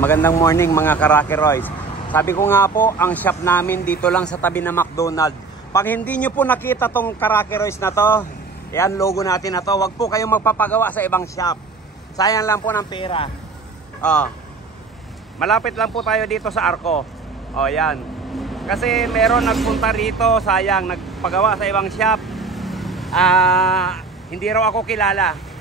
Magandang morning mga Karaki Royce. Sabi ko nga po, ang shop namin dito lang sa tabi ng McDonald's. Pag hindi nyo po nakita tong Karaki Royce na to, yan logo natin na to, wag po kayong magpapagawa sa ibang shop. Sayang lang po ng pera. Malapit lang po tayo dito sa Arco. Yan. Kasi meron nagpunta rito, sayang, nagpagawa sa ibang shop. Hindi raw ako kilala.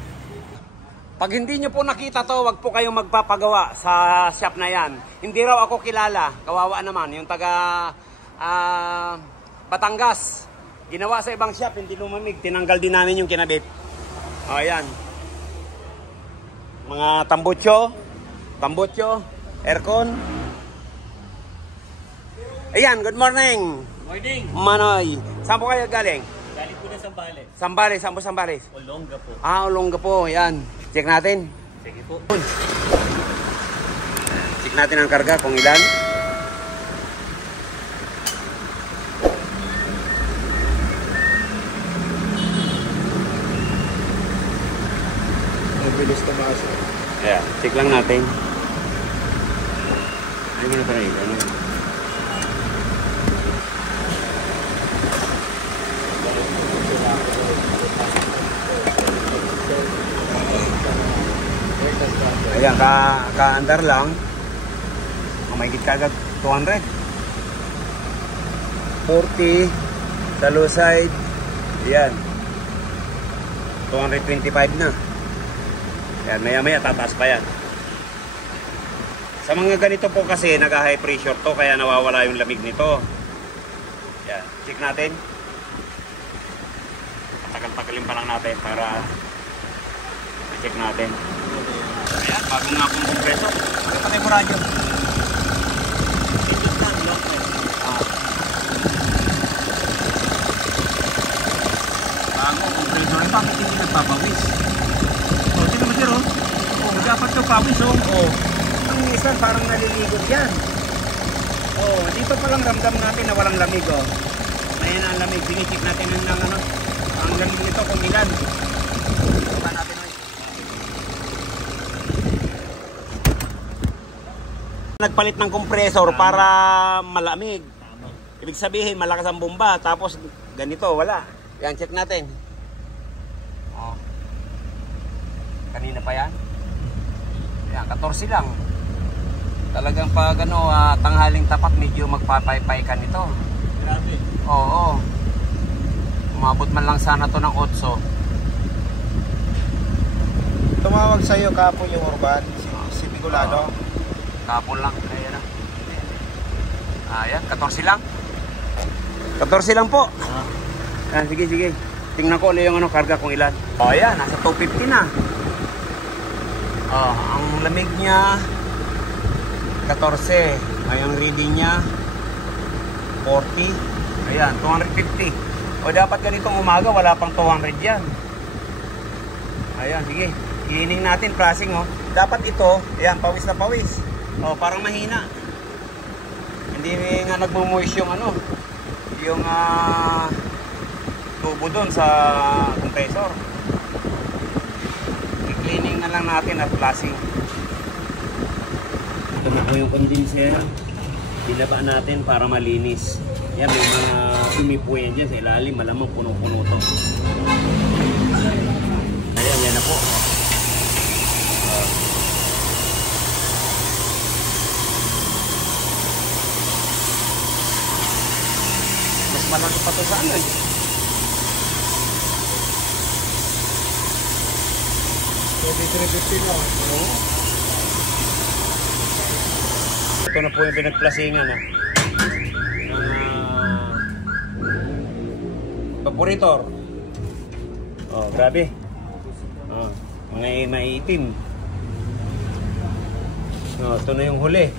Pag hindi nyo po nakita to, wag po kayong magpapagawa sa shop na yan. Hindi raw ako kilala. Kawawa naman. Yung taga Batangas. Ginawa sa ibang shop, hindi lumamig. Tinanggal din namin yung kinabit. Ayan. Mga tambutso, aircon. Ayan, good morning. Morning. Manoy. Saan po kayo galing? Galing po na Sambales. Sambales, saan po Sambales? Olonga po. Olonga po. Ayan. Check natin. Sige po. Check natin ang karga kung ilan. Mabilis tumaas. Ayan, check lang natin. Ay mo na tayo. Ano? Ayan, ka-andar lang. Mahigit kagad 200. 40 sa low side. Ayan. 225 na. Ayan, maya-maya tataas pa yan. Sa mga ganito po kasi nag-high pressure to, kaya nawawala yung lamig nito. Ayan, check natin. Patagal-tagalin pa lang natin para check natin. Ayan, bago nga pong kompreso. Ano pa tayo po radyo? Bago kompreso rin, bakit hindi nagpapawis? Tingnan mo sir, dapat ito pawis, ang isa parang naliligot yan. Dito palang ramdam natin na walang lamig, Ayan ang lamig, sinicheck natin ang lamig nito kung ilan. Baba natin, nagpalit ng kompresor para malamig. Ibig sabihin malakas ang bomba, tapos ganito, wala. Yan, check natin. Kanina pa yan. Yan, 14 lang. Talagang pag tanghaling tapat, medyo magpapaypay ka nito. Grabe. Oo. Umabot man lang sana to ng 8. Tumawag sa'yo kapon yung Urban, si Bicolano. Kapon lang. Ayan na. Ayan, 14 lang. 14 lang po. Ayan, sige. Tingnan ko ulit yung karga kung ilan. Ayan, nasa 250 na. Ang lamig niya 14. Ang reading niya 40. Ayan, 250. Dapat ganitong umaga, wala pang 200 yan. Ayan, sige. Cleaning natin, flashing, Dapat ito, ayan, pawis na pawis. Parang mahina. Hindi nga nagmo-moist yung yung tubo doon sa compressor. I-cleaning na lang natin at flashing. Ito na po yung condenser. Binaba natin para malinis. Yan, may mga umipuyan dyan sa ilalim. Malamang puno-puno to. Ayan, yan na po. Mas malaki pa to sa Ito na po yung pinagplasingan ng evaporator. Grabe. Mga maiitim. Ito na yung huli.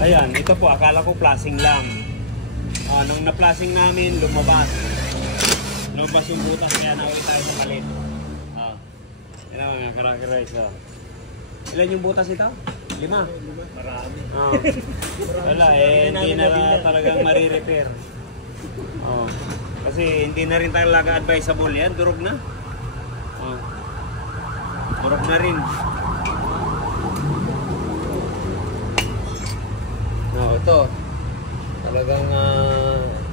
Ayan, ito po, akala ko flashing lang. Nung na-flashing namin, lumabas yung butas, kaya naulit tayo sa palit. Yan ang mga Karaki Royce. Ilan yung butas ito? 5? Marami. Wala, hindi na talagang marirepair. Oh. Kasi hindi na rin talaga advisable yan. Durog na. Oh. Durog na rin. No, ito. Talagang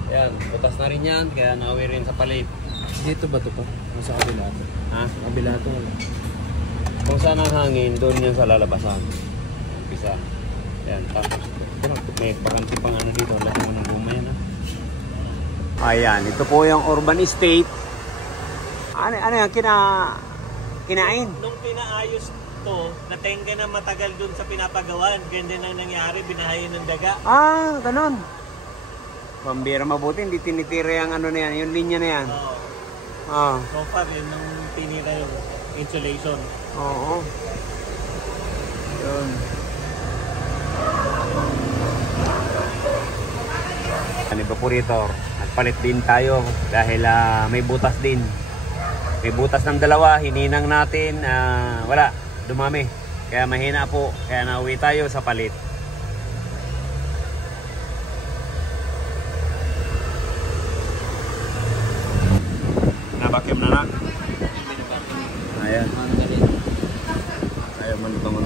yan, butas na rin yan. Kaya nauwi rin sa palit. Dito ba ito pa? Sa kabila ito? Ha? Sa kabila ito. Kung saan ang hangin, doon yan sa lalabasan. Umpisa. Yan, tapos may pakanti pang ano dito. Laki mo ng guma yan, ha? Ayan, ito po yung urban estate. Ano yan, kinain? Nung pinaayos to, natenga na matagal dun sa pinapagawan. Ganda na nangyari, binahayin ng daga. Ah, ganon. Pambira mabuti, hindi tinitira yung ano na yan, yung linya na yan. Oo. Ah, So far, yun nung tinira yung insulation. oo. Yun. Ano ba po rito? Nagpalit din tayo dahil may butas din. May butas ng dalawa, hininang natin, wala, dumami. Kaya mahina po, kaya nauwi tayo sa palit. Nabakim na na. Ayan. Ayaw man ito mo.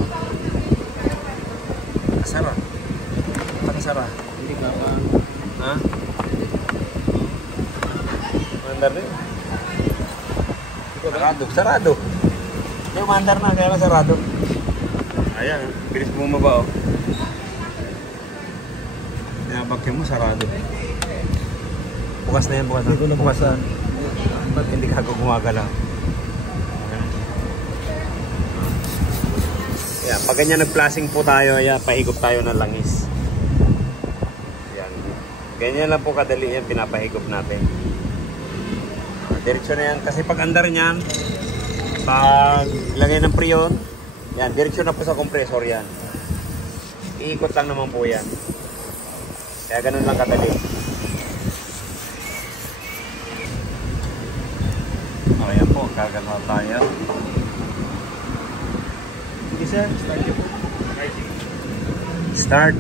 Kasara. Kasara. Hindi ka pa. Ha? Mandar rin. Sarado. Sarado. Yung mandar na, kaya sarado. Ayan, bilis bumaba, oh. Nabakim mo, sarado. Bukas na yan, bukas na. Hindi ko na bukasan. Ba't hindi ka ako gumagalaw? Ayan, pag ganyan nag-flashing po tayo, ayan, pahigop tayo ng langis. Ayan. Ganyan lang po kadali yan, pinapahigop natin. Direksyon na yan. Kasi pag andar niyan, pag lagay ng preyon, yan, direksyon na po sa compressor yan. Iikot lang naman po yan. Kaya ganun lang kadali. Ayan po, gaganaw tayo. Sige sir, start niyo po. Start.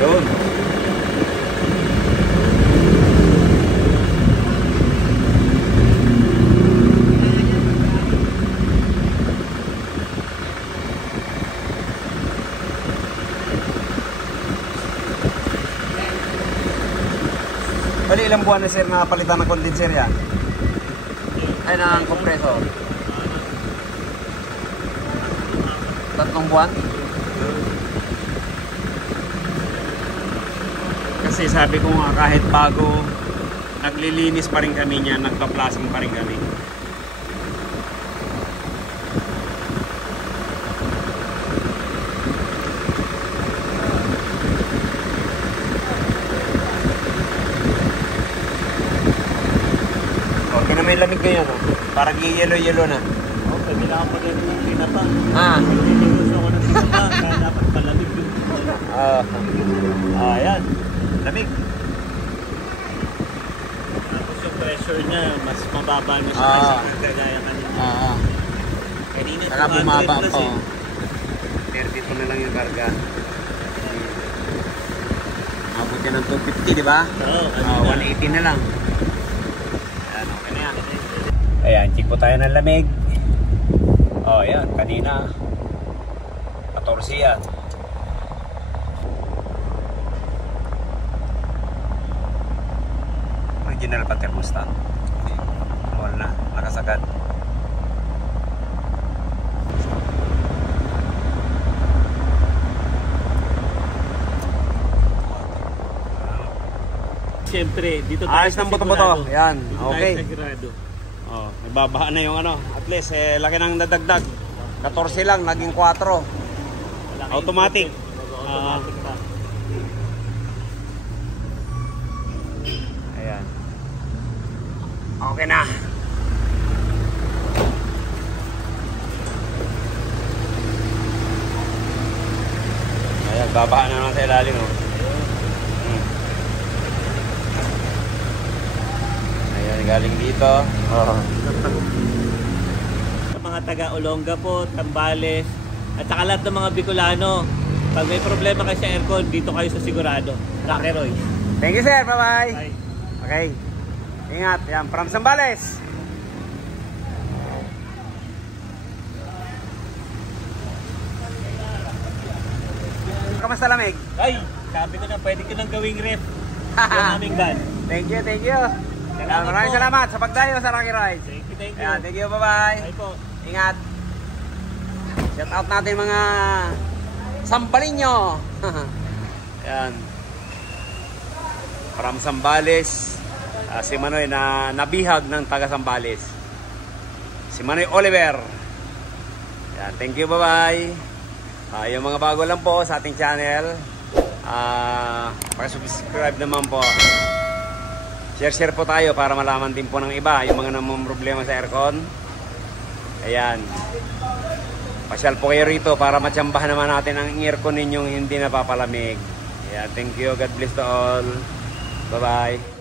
Yun. Bali, ilang buwan na sir na palitan ng condenser yan? Ay, ng compressor. 3 buwan? Kasi sabi ko nga kahit bago, naglilinis pa rin kami niya, nagpa-plasing pa rin kami. Okay na may lamig ngayon, no? Parang yellow-yellow na. Oh, sabi lang ako rin yung tinapa. Ah. Nagtitinos ako ng tinapa, kaya dapat palamig yun. Ayan. Lamig. Tapos yung pressure niya, mas mababa na siya kasi kagaya kanina. Kanina Saka 200 bumaba plus po. eh. 32 na lang yung karga. Abot yan ng 250, di ba? Oo, kanina. 180 na lang. Ayan, okay na yan. Ayan, check po tayo ng lamig. Oh, ayan, kanina 14 yan. Original pa thermostat. Wala na, nakasagad. Siyempre, dito tayo Ayos sa ng buto-buto. sigurado. Yan, Dito okay. tayo sa sigurado. Oh, nababaha na yung ano. At least, laki ng nadagdag. 14 lang, naging 4. Malaki Automatic. yung automatic pa. Ayan. Okay na. Ayan, babaha na naman sa ilalim. Oh. Ayan, galing dito. dito. Oh. Sa mga taga Olongapo, Tambales, at saka lahat ng mga Bicolano, pag may problema kayo sa aircon, dito kayo sa sigurado. Rocky Roy. Thank you, sir. Bye-bye. Bye. Okay. Ingat. Yan, from Zambales. Kamusta lamig? Ay, sabi ko na, pwede ko nang gawing ref. Yung aming van. Thank you, thank you. Salamat Maraming po. salamat sa pagdayo sa Rocky Rides. Thank you, thank you. Yan, thank you, bye-bye. Bye po. Ingat. Shout out natin mga Sambalinyo. Yan. From Zambales. Si Manoy na nabihag ng taga Zambales. Si Manoy Oliver. Yan, thank you, bye-bye. Yung mga bago lang po sa ating channel, pakisubscribe naman po. Share po tayo para malaman din po ng iba yung mga namang problema sa aircon. Ayan. Pasyal po kayo rito para matsambahan naman natin ang aircon ninyong hindi napapalamig. Ayan, thank you. God bless to all. Bye-bye.